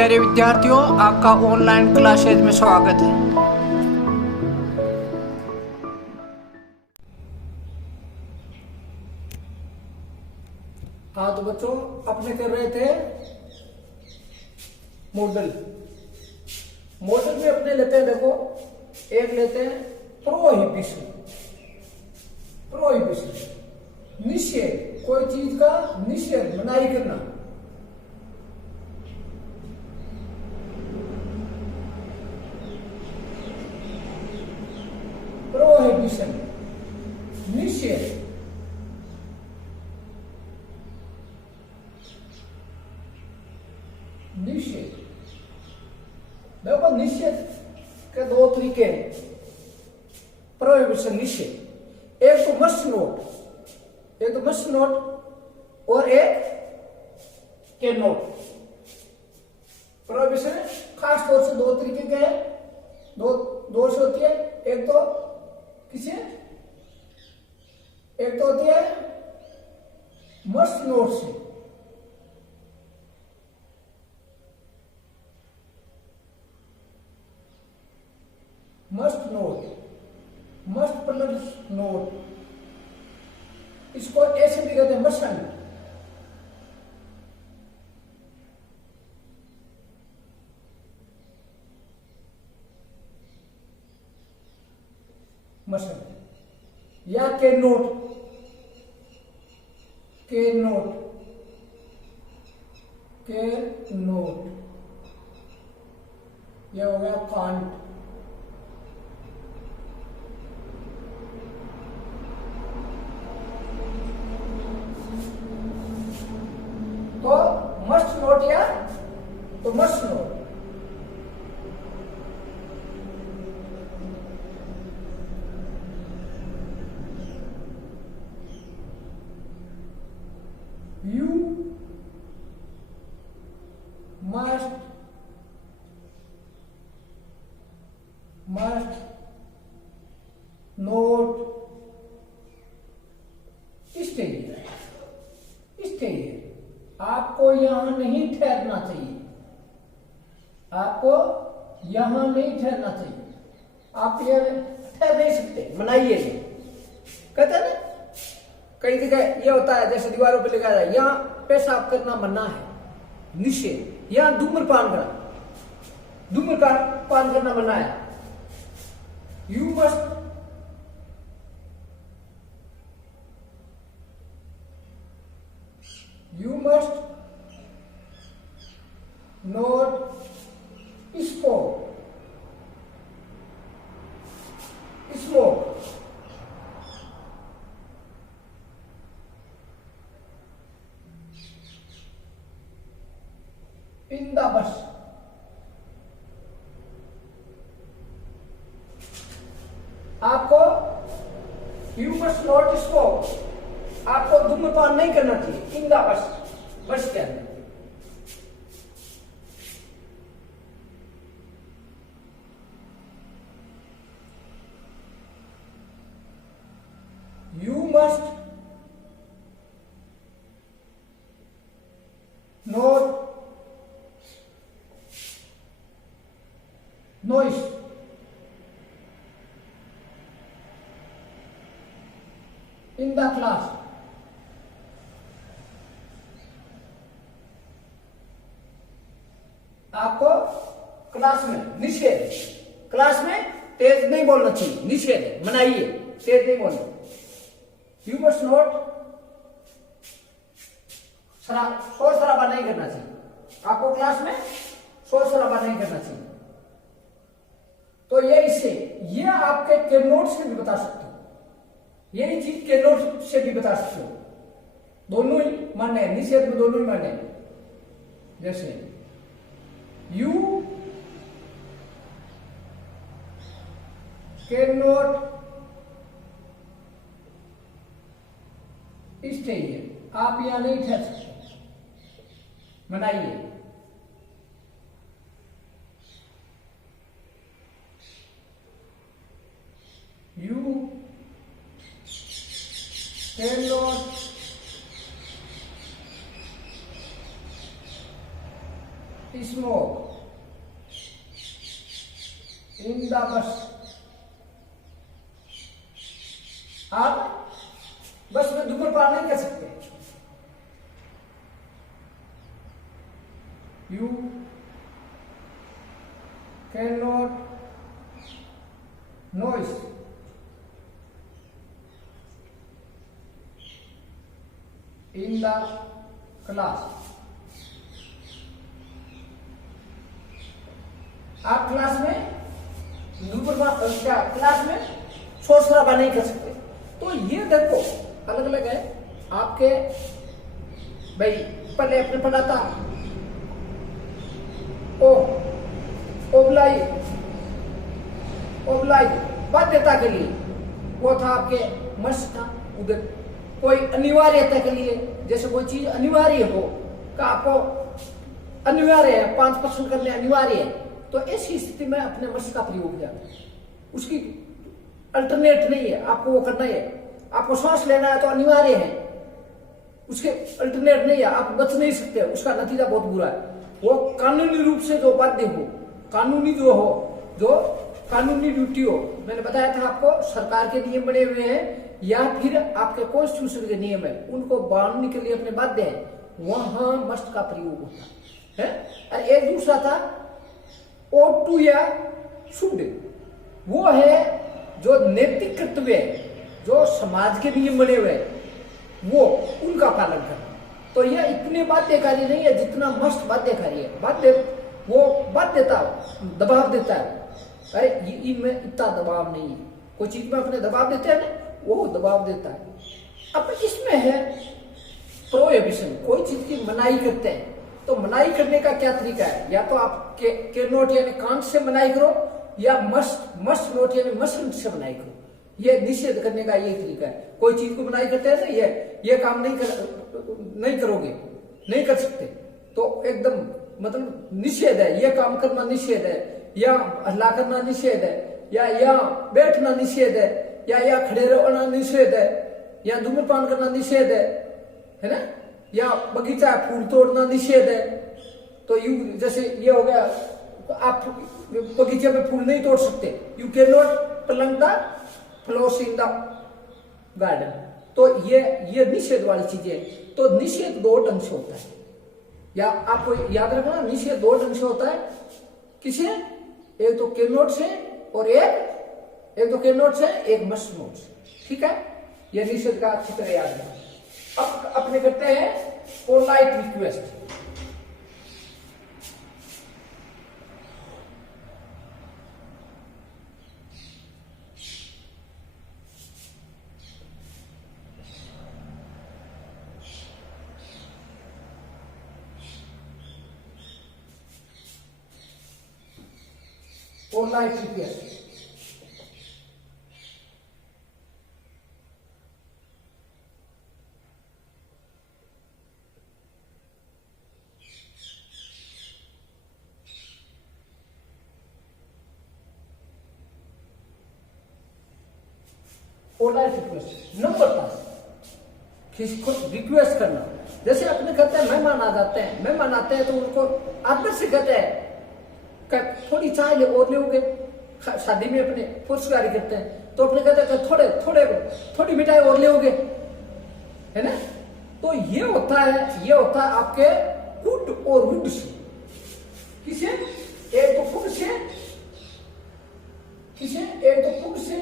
प्यारे विद्यार्थियों, आपका ऑनलाइन क्लासेज में स्वागत है। हाँ तो बच्चों, अपने कर रहे थे मॉडल। मॉडल में अपने लेते हैं, देखो एक लेते हैं प्रोहिबिशन। प्रोहिबिशन निषेध, कोई चीज का निषेध, मनाही करना। प्रोहिबिशन निषेध। निषेध, देखो निषेध के दो तरीके हैं। प्रोहिबिशन निषेध, एक तो मस्ट नोट, एक तो मस्ट नोट और एक कैन नोट। प्रोहिबिशन खास तौर से दो तरीके के हैं, दो से होती है। एक तो किसे, एक तो होती है मस्ट नोट से, must note, must plus note, इसको ऐसे भी कहते हैं मशन। मशन या के नोट, के नोट, के नोट, यह हो गया कांट। तो मस्ट नोट या तो must note, you must note stay. आपको यहां नहीं ठहरना चाहिए, आपको यहां नहीं ठहरना चाहिए। आप ये ठहर नहीं सकते, मनाइए। कहते हैं ना, कई जगह ये होता है, जैसे दीवारों पे लिखा है यहां पेशाब करना मना है, निषेध। यहां धूम्रपान करना, धूम्रपान करना मना है। You must not smoke in the bus. आपको यू मस्ट नॉट स्मोक, आपको धूम्रपान नहीं करना चाहिए इन द बस, बस के अंदर। You must not noise in the class. आपको क्लास में निषेध, क्लास में तेज नहीं बोलना चाहिए, निषेध, मनाइए, तेज नहीं बोलना। यू मस्ट नॉट शोर शराबा नहीं करना चाहिए, आपको क्लास में शोर शराबा नहीं करना चाहिए। तो ये इससे, ये आपके कैन नोट से भी बता सकते हो, यही चीज कैन नोट से भी बता सकते हो। दोनों ही मान्य है, निषेध में दोनों ही मान्य है। जैसे you can not stay here, आप यहां नहीं ठहर सकते, मनाइए। You can not smoke in the bus. आप बस में धूम्रपान नहीं कर सकते. You cannot noise in the class. आप क्लास में क्लास में शोर शराबा नहीं कर सकते. तो ये देखो अलग अलग है आपके. भाई पहले अपने पढ़ा था ओबलाई बाध्यता के लिए, वो था आपके मस्त था. उधर कोई अनिवार्यता के लिए, जैसे कोई चीज अनिवार्य हो का आपको अनिवार्य है 5% करने अनिवार्य है, तो ऐसी स्थिति में अपने मस्त का प्रयोग किया. उसकी अल्टरनेट नहीं है, आपको वो करना ही है. आपको सांस लेना है तो अनिवार्य है, उसके अल्टरनेट नहीं है, आप बच नहीं सकते. उसका नतीजा बहुत बुरा है. वो कानूनी रूप से जो बाध्य हो, कानूनी जो हो, जो कानूनी ड्यूटी हो, मैंने बताया था आपको सरकार के नियम बने हुए हैं या फिर आपके कॉन्स्टिट्यूशन के नियम है, उनको बांधने के लिए अपने बाध्य है, वहां मस्ट का प्रयोग होता है. और एक दूसरा था ought to या शुड. वो है जो नैतिक कर्तव्य है, जो समाज के नियम बने हुए हैं, वो उनका पालन करना. तो यह इतने बाध्यकारी नहीं है जितना मस्ट बाध्यकारी है. बाध्य वो बाध्यता दबाव देता है. अरे इनमें इतना दबाव नहीं है. कोई चीज में अपने दबाव देते हैं ना, वो दबाव देता है. अब इसमें है प्रोहिबिशन, कोई चीज की मनाही करते हैं. तो मनाही करने का क्या तरीका है? या तो आप के नोट यानी कांच से मनाही करो, या मस्ट नोट यानी मस्ट से मनाही करो. ये निषेध करने का यही तरीका है. कोई चीज को मनाही करते हैं ना, ये काम नहीं करोगे, नहीं कर सकते, तो एकदम मतलब निषेध है. ये काम करना निषेध है, या हल्ला करना निषेध है, या बैठना निषेध है, या खड़े रहना निषेध है, या धूम्रपान करना निषेध है ना, या बगीचा फूल तोड़ना निषेध है. तो यू जैसे ये हो गया, तो आप बगीचे में फूल नहीं तोड़ सकते. You can not Planck the flowers in the garden. तो ये निषेध वाली चीजें. तो निषेध दो ढंग से होता है, या आपको याद रखना, निषेध दो ढंग से होता है. किसे? एक तो कैन नॉट से, और एक तो कैन नॉट से, एक मस्ट नॉट से. ठीक है, ये निषेध का अच्छी तरह याद रखना. अब अपने करते हैं polite request. Polite request. Polite request number पास, किसको रिक्वेस्ट करना. जैसे अपने कहते हैं मेहमान आ जाते हैं, मेहमान आते हैं तो उनको आदर से कहते हैं थोड़ी चाय ले और लोगे. शादी में अपने पुरस्कार करते हैं तो अपने कहते हैं थोड़ी मिठाई और लोगे, है ना. तो ये होता है आपके कुड और वुड से. किसे? एक तो कुड से, किसे? एक तो कुड से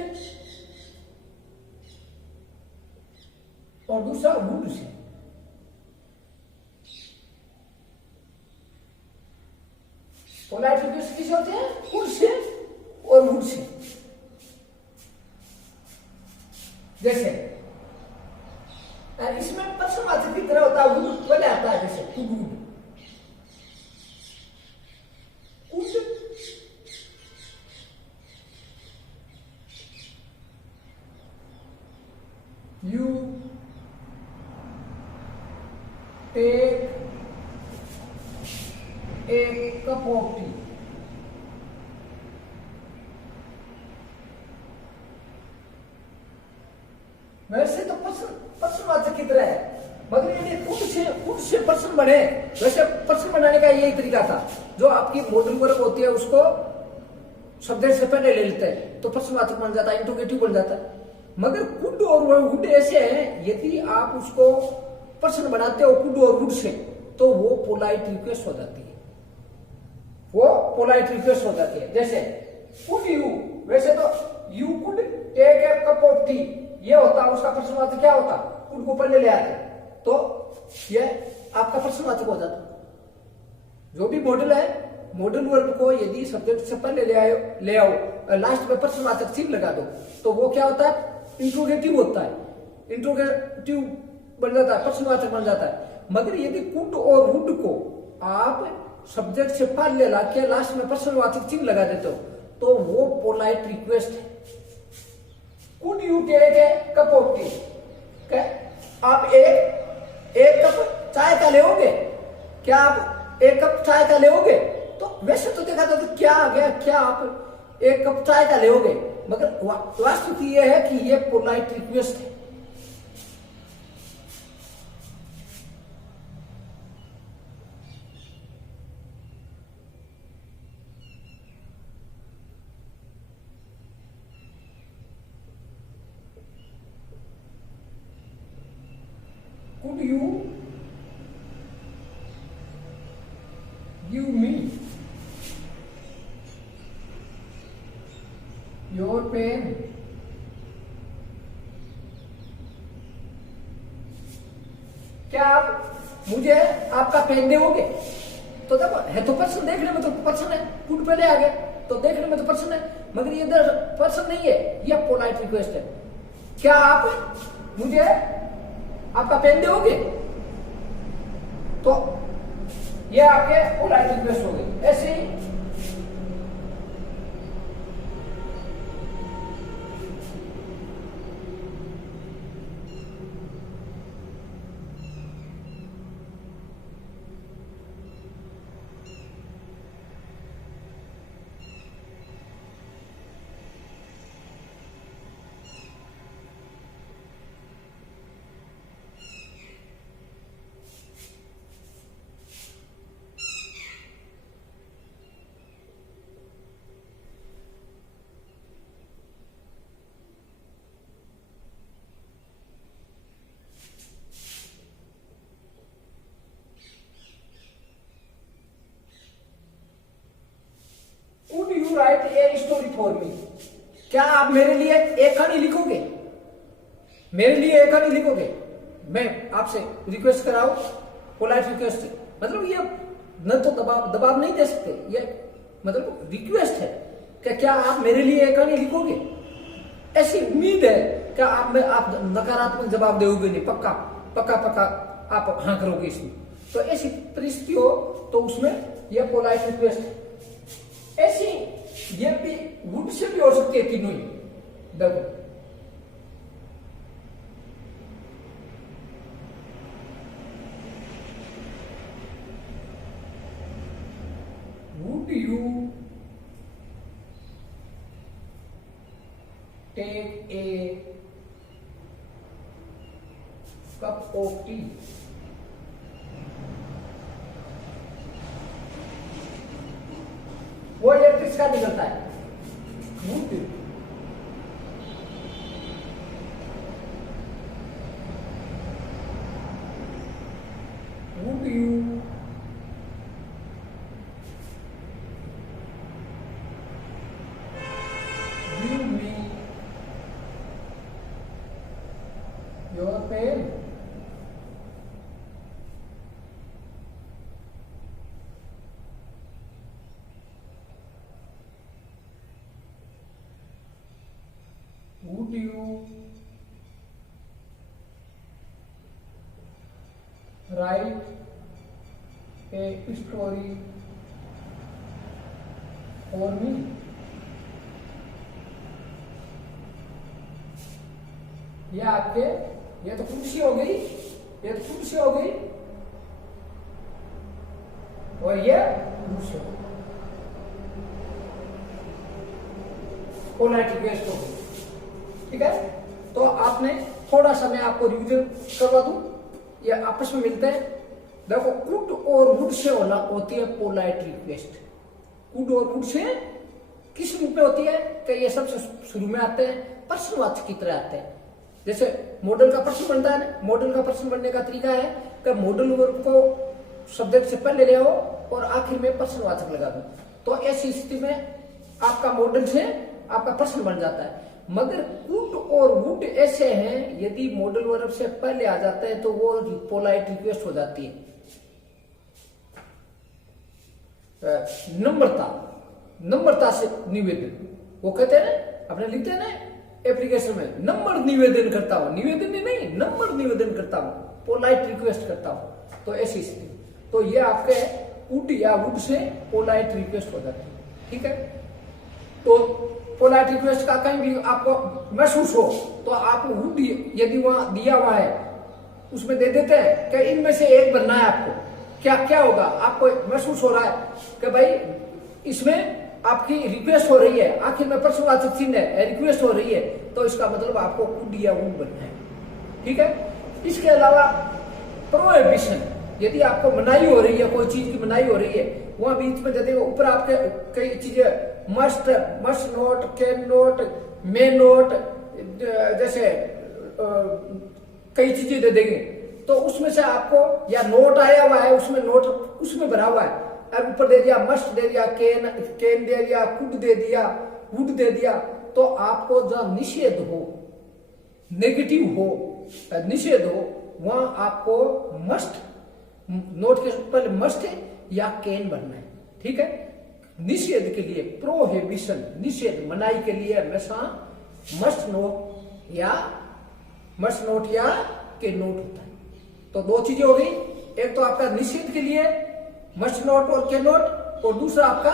और दूसरा वुड से. पोलाइट रिक्वेस्ट किसे होते हैं? कुड से और वुड से. जैसे इसमें पर्सनवाचक की तरह होता है, वुड पहले आता है. जैसे could would, you take a cup of tea. वैसे तो पर्सनवाचक की तरह है, मगर ये कुछ से प्रश्न बने, वैसे प्रश्न बनाने का यही तरीका था। जो आपकी मॉडल वर्क होती है उसको सब्जेक्ट से पहले ले लेते हैं तो प्रश्नवाचक बन जाता है, इंट्रोगेटिव बन जाता है। मगर कुड और वुड ऐसे हैं, यदि आप उसको प्रश्न बनाते हो कुड और वुड से तो वो पोलाइट रिक्वेस्ट हो जाती है, वो पोलाइट रिक्वेस्ट हो जाती है। जैसे कुड यू, वैसे तो you could take a cup of tea, ये होता उसका प्रश्नवाचक क्या होता, कुड को पहले ले आते तो ये आपका प्रश्नवाचक हो जाता। जो भी मॉडल है, मॉडल वर्ब को यदि सब्जेक्ट से पहले ले आओ लास्ट में प्रश्नवाचक चिन्ह लगा दो तो वो क्या होता है, इंट्रोगेटिव होता है, इंट्रोगेटिव बन जाता है, प्रश्नवाचक बन जाता है। मगर यदि कुड और वुड को आप सब्जेक्ट से पहले लाके लास्ट में प्रश्नवाचक चिन्ह लगा देते हो तो वो पोलाइट रिक्वेस्ट है। Could you take a cup of tea, आप एक कप चाय का लेओगे, क्या आप एक कप चाय का लेओगे? तो वैसे तो देखा तो क्या आ गया, क्या आप एक कप चाय का लेओगे, मगर वास्तविक ये है कि ये पोलाइट रिक्वेस्ट है। Could you give me your pen? क्या आप मुझे आपका पेन दोगे? तो देखो है तो प्रश्न, देखने में तो प्रश्न है, कुड पहले आ गया तो देखने में तो प्रश्न है, मगर ये इधर प्रश्न नहीं है, ये पोलाइट रिक्वेस्ट है। क्या आप मुझे आपका पेन दोगे? तो ये आपके पोलाइट रिक्वेस्ट हो गई। ऐसे ही write a story for me, क्या आप मेरे लिए एक कहानी लिखोगे? मेरे लिए एक कहानी लिखोगे? मैं आपसे रिक्वेस्ट कराऊं, पोलाइट रिक्वेस्ट, मतलब ये न तो दबाव नहीं दे सकते, ये मतलब रिक्वेस्ट है कि क्या आप मेरे लिए एक कहानी लिखोगे? ऐसी उम्मीद है कि आप नकारात्मक जवाब दोगे नहीं, पक्का पक्का पक्का आप हाँ करोगे इसमें। तो ऐसी परिस्थिति हो तो उसमें यह पोलाइट रिक्वेस्ट है। ऐसी ये भी वुड से भी हो सकती है तीनों ही। देखो would you take a cup of tea? वो ये किसका निकलता है? Would. Would you give me your pen? Would you write a story for me? ये आपके, ये तो कुर्सी हो गई, ये तो कुर्सी हो गई और ये कुर्सी हो गई, पोलाइट रिक्वेस्ट हो गई। ठीक है, तो आपने थोड़ा सा मैं आपको रिवीजन करवा दूं। ये आपस में मिलते हैं। देखो कुड और वुड से होती है पोलाइट रिक्वेस्ट। कुड और वुड से किस रूप में होती है कि ये सबसे शुरू में आते हैं, प्रश्नवाचक की तरह आते हैं। जैसे मॉडल का प्रश्न बनता है ना, मॉडल का प्रश्न बनने का तरीका है कि मॉडल वर्ब को शब्द से पहले ले आओ और आखिर में प्रश्नवाचक लगा दो। तो ऐसी स्थिति में आपका मॉडल से आपका प्रश्न बन जाता है। मगर कुड और वुड ऐसे हैं, यदि मॉडल वर्ब से पहले आ जाता है तो वो पोलाइट रिक्वेस्ट हो जाती है। नम्रता से निवेदन, वो कहते हैं अपने लिखते हैं ना एप्लीकेशन में, नंबर निवेदन करता हूं, निवेदन नहीं, नंबर निवेदन करता हूं, पोलाइट रिक्वेस्ट करता हूं। तो ऐसी स्थिति, तो ये आपके कुड या वुड से पोलाइट रिक्वेस्ट हो जाती है। ठीक है, तो पोलाइट रिक्वेस्ट का कहीं भी आपको महसूस हो तो आप वुड यदि वहां दिया हुआ है उसमें दे देते हैं कि इनमें से एक बनना है आपको, क्या क्या होगा, आपको महसूस हो रहा है कि भाई इसमें आपकी रिक्वेस्ट हो रही है, आखिर में प्रश्नवाचक चिन्ह है, रिक्वेस्ट हो रही है, तो इसका मतलब आपको कुड या वुड बनना है। ठीक है, इसके अलावा प्रोहिबिशन, यदि आपको मनाही हो रही है, कोई चीज की मनाही हो रही है, वहां बीच में दे ऊपर आपके कई चीजें must note, can note, may note, जैसे कई चीजें दे देंगे। तो उसमें से आपको या नोट आया हुआ है, उसमें नोट उसमें भरा हुआ है, और ऊपर दे दिया मस्ट दे दिया, कैन दे दिया, कुड दे दिया, वुड दे दिया, तो आपको जहां निषेध हो, नेगेटिव हो, निषेध हो, वहां आपको मस्ट, नोट के पहले मस्ट या कैन बनना है। ठीक है, निषेध के लिए प्रोहिबिशन, निषेध मनाही के लिए हमेशा मस्ट नोट या के नोट होता है। तो दो चीजें हो गई, एक तो आपका निषेध के लिए मस्ट नोट और के नोट, और दूसरा आपका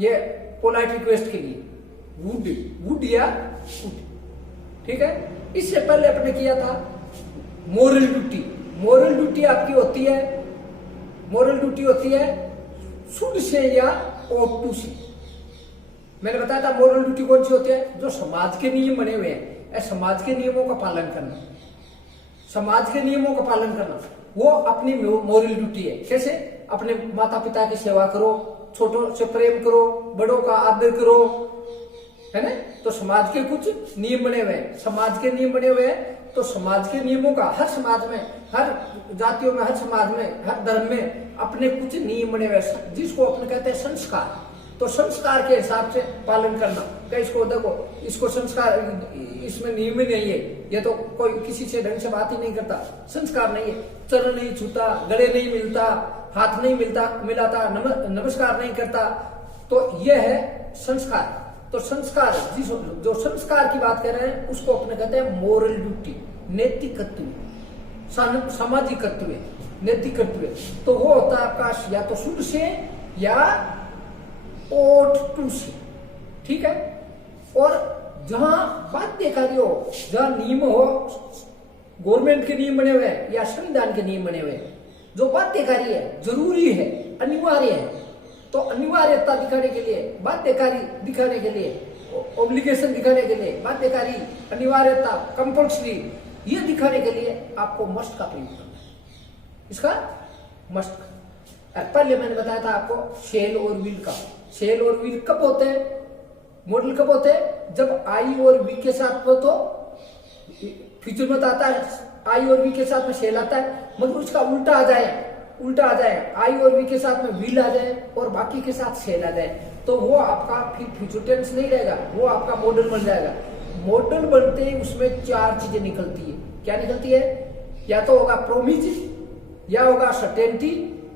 ये पोलाइट रिक्वेस्ट के लिए वुड या वुड। ठीक है, इससे पहले आपने किया था मोरल ड्यूटी। मोरल ड्यूटी आपकी होती है, मोरल ड्यूटी होती है शुड से या ought to से। मैंने बताया था मोरल ड्यूटी कौन सी होती है, जो समाज के नियम बने हुए हैं, समाज के नियमों का पालन करना, समाज के नियमों का पालन करना, वो अपनी मोरल ड्यूटी है। कैसे, अपने माता पिता की सेवा करो, छोटों से प्रेम करो, बड़ों का आदर करो, है ना। तो समाज के कुछ नियम बने हुए हैं, समाज के नियम बने हुए हैं, तो समाज के नियमों का हर समाज में, हर जातियों में, हर समाज में, हर धर्म में अपने कुछ नियम बने हुए हैं, जिसको अपने कहते हैं संस्कार। तो संस्कार के हिसाब से पालन करना, इसको देखो, इसको संस्कार, इसमें नियम ही नहीं है, ये तो कोई किसी से ढंग से बात ही नहीं करता, संस्कार नहीं है, चरण नहीं छूता, गले नहीं मिलता, हाथ नहीं मिलाता, नमस्कार नहीं करता, तो यह है संस्कार। तो संस्कार, जो संस्कार की बात कर रहे हैं उसको अपने कहते हैं मोरल ड्यूटी, नैतिक कर्तव्य, सामाजिक कर्तव्य, नैतिक कर्तव्य। तो वो होता है आपका या तो शुड से या ought to से। ठीक है, और जहां बाध्यकारी हो, जहां नियम हो, गवर्नमेंट के नियम बने हुए हैं या संविधान के नियम बने हुए हैं, जो बाध्यकारी है, जरूरी है, अनिवार्य है, तो अनिवार्यता दिखाने के लिए, बाध्यकारी दिखाने के लिए, ऑब्लिगेशन दिखाने के लिए, बाध्यकारी, अनिवार्यता, कंपल्सरी, ये दिखाने के लिए आपको मस्ट का प्रयोग करना है। इसका मस्ट का, पहले मैंने बताया था आपको शेल और विल का। शेल और विल कब होते हैं, मॉडल कब होते हैं, जब आई और वी के साथ हो, तो फ्यूचर में आता है आई और वी के साथ में शेल आता है, मगर उसका उल्टा आ जाए, आई और वी के साथ में विल आ जाए और बाकी के साथ शेल आ जाए, तो वो आपका फिर फ्यूचर टेंस नहीं रहेगा, वो आपका मॉडल बन जाएगा। मॉडल बनते ही उसमें चार चीजें निकलती है। क्या निकलती है, या तो होगा प्रोमिस, या होगा सर्टेनिटी,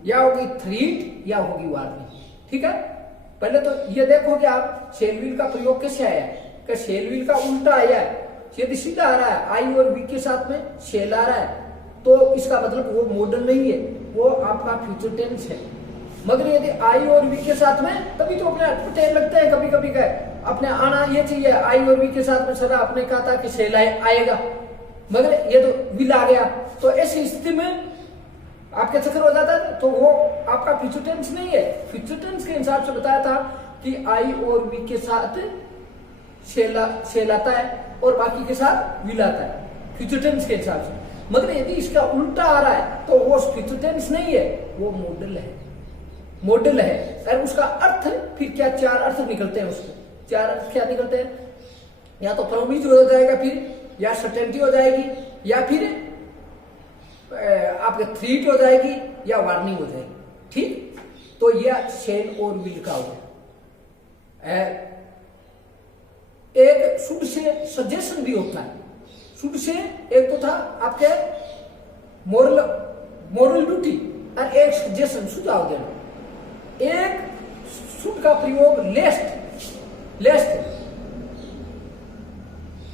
या होगी थ्रीट, या होगी वार्निंग। ठीक है, पहले तो ये देखोगे आप शेल विल का प्रयोग कैसे आया है, कि शेल विल का उल्टा आया है, यदि सीधा आ रहा है आई और वी के साथ में शेल आ रहा है, तो इसका मतलब वो मॉडल नहीं है, वो आपका फ्यूचर टेंस है। मगर यदि आई और वी के साथ में, तभी तो अपने अटपटे लगते हैं कभी कभी, का अपने आना ये चाहिए, आई और वी के साथ में सदा आपने कहा था कि शेल आएगा, मगर ये तो विल आ गया, तो ऐसी स्थिति में आपके चक्कर हो जाता है, तो वो आपका फ्यूचर टेंस नहीं है। फ्यूचर टेंस के हिसाब से बताया था कि आई और वी के साथ शेल आता है और बाकी के साथ विल आता है, फ्यूचर टेंस के हिसाब से। मगर यदि इसका उल्टा आ रहा है तो वो फ्यूचर टेंस नहीं है, वो मॉडल है। मॉडल है और उसका अर्थ फिर क्या, चार अर्थ निकलते हैं उसको। चार अर्थ क्या निकलते हैं, या तो प्रोमिज हो जाएगा, फिर या सर्टेनिटी हो जाएगी, या फिर आपके थ्रीट हो जाएगी, या वार्निंग हो जाएगी। ठीक, तो यह शेल और विल का हो गया। एक शुड से सजेशन भी होता है। शुड से एक तो था आपके मोरल ड्यूटी और एक सजेशन, सुझाव देना। एक शुड का प्रयोग लेस्ट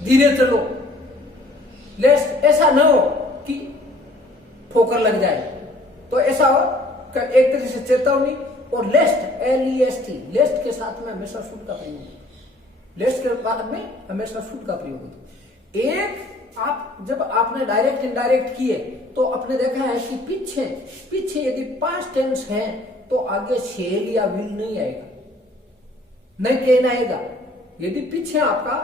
धीरे चलो, लेस्ट ऐसा ना हो कि ठोकर लग जाए, तो ऐसा हो एक तरह से चेतावनी। और लेस्ट LEST, लेस्ट के साथ में हमेशा शुड का प्रयोग होता है। लेस्ट के बाद में हमेशा शुड का प्रयोग होता है। एक आप जब आपने डायरेक्ट इनडायरेक्ट किए तो आपने देखा है कि पीछे यदि पास्ट टेंस है तो आगे शेल या विल नहीं आएगा, नहीं कहना आएगा। यदि पीछे आपका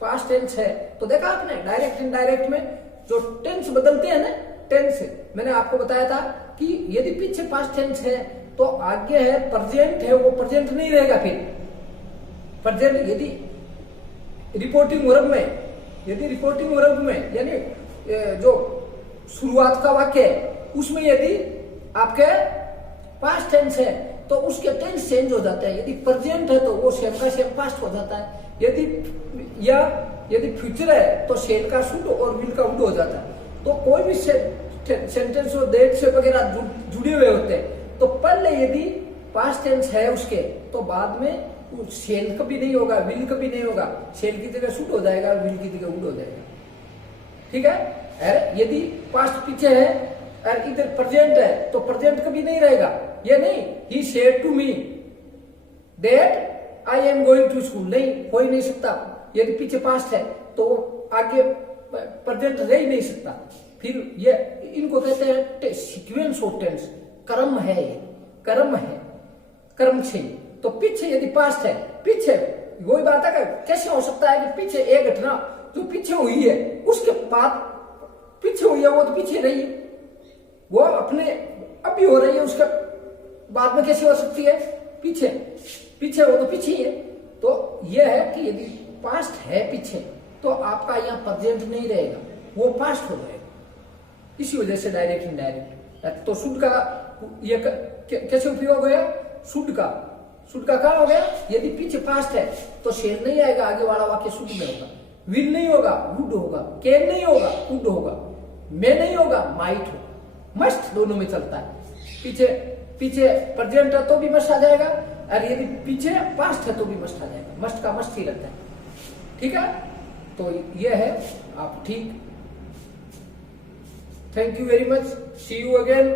पास्ट टेंस है तो देखा आपने डायरेक्ट इनडायरेक्ट में जो टेंस बदलते हैं ना, टेंस मैंने आपको बताया था कि यदि पीछे पास्ट टेंस है तो आगे है प्रेजेंट है, वो प्रेजेंट नहीं रहेगा। फिर प्रेजेंट यदि रिपोर्टिंग वर्ब में यानी जो शुरुआत का वाक्य है उसमें यदि आपके पास्ट टेंस है तो उसके टेंस चेंज हो जाते हैं। यदि प्रेजेंट है तो वो सेम का सेम पास्ट हो जाता है। यदि फ्यूचर है तो शेल का शुड और विल का वुड हो जाता है। तो कोई भी सेंटेंस और डेट से वगैरह जुड़े हुए होते हैं तो पहले यदि पास्ट टेंस है उसके तो बाद में शेल कभी नहीं होगा, विल कभी नहीं होगा। शेल की जगह शुड हो जाएगा, विल की जगह वुड हो जाएगा। ठीक है। और यदि पास्ट पीछे है और इधर प्रेजेंट है तो प्रेजेंट कभी नहीं रहेगा। ये नहीं he said to me that I am going to school, नहीं हो ही नहीं सकता। यदि पीछे पास्ट है तो आगे प्रेजेंट रह ही नहीं सकता। फिर ये इनको कहते हैं सीक्वेंस ऑफ टेंस, क्रम है, क्रम से। तो पीछे यदि पास्ट है, पीछे वही बात है कि कैसे हो सकता है कि पीछे एक घटना जो पीछे हुई है उसके बाद पीछे हुई है वो तो पीछे रही है, वो अपने अभी हो रही है, उसके बाद में कैसे हो सकती है? पीछे वो तो पीछे ही है। तो ये है कि यदि पास्ट है पीछे तो आपका यहाँ प्रेजेंट नहीं रहेगा, वो पास्ट हो जाएगा। इसी वजह से डायरेक्ट इनडायरेक्ट। तो शुड का ये कैसे उपयोग होगा? शुड का कहाँ हो गया? यदि पीछे पास्ट है तो शेल नहीं आएगा, आगे वाला वाक्य शुड में होगा। विल नहीं होगा, वुड होगा। कैन नहीं होगा, वुड होगा। मे नहीं होगा, माइट होगा। मस्ट दोनों में चलता है। पीछे प्रेजेंट है तो भी मस्ट आ जाएगा, और यदि पीछे पास्ट है तो भी मस्ट आ जाएगा। मस्ट का मस्ट ही रहता है। ठीक है। तो ये है आप ठीक। Thank you very much. See you again.